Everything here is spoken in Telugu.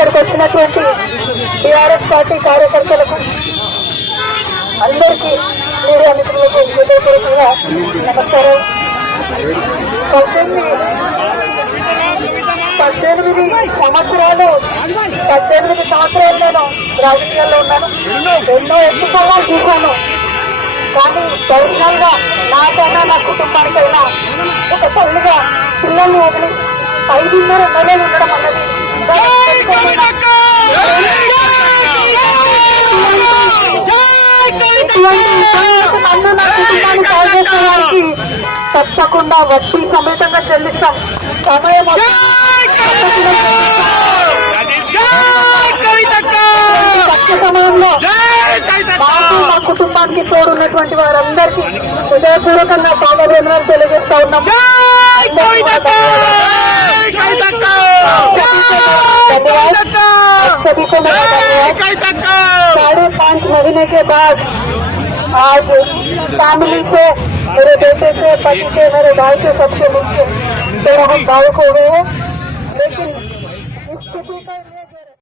ఇక్కడికి వచ్చినటువంటి టీఆర్ఎస్ పార్టీ కార్యకర్తలకు అందరికీ మీడియా మిత్రులకు హృదయపూర్వకంగా నమస్కారం. 18 సంవత్సరాలు నేను రాజకీయాల్లో ఉన్నాను. ఎన్నో ఎత్తుకోవాలని చూశాను. కానీ పర్సనల్ గా నాకైనా నా కుటుంబానికైనా ఒక తల్లిగా పిల్లల్ని వదిలి 5.5 నెలలు ఉండడం అన్నది నన్ను నా కుటుంబాన్ని సాధించడానికి తప్పకుండా వడ్డీ సమేతంగా చెల్లిస్తాం. సమయం సమయంలో మాకు మా కుటుంబానికి తోడున్నటువంటి వారందరికీ హృదయపూర్వకంగా పాదాభివందనాలు తెలియజేస్తా ఉన్నాం. 5.5 महीने के बाद आज फैमिली से, मेरे बेटे से, पति से, मेरे भाई से, सबसे मुझसे थोड़ा हम भावुक हो गए हैं. लेकिन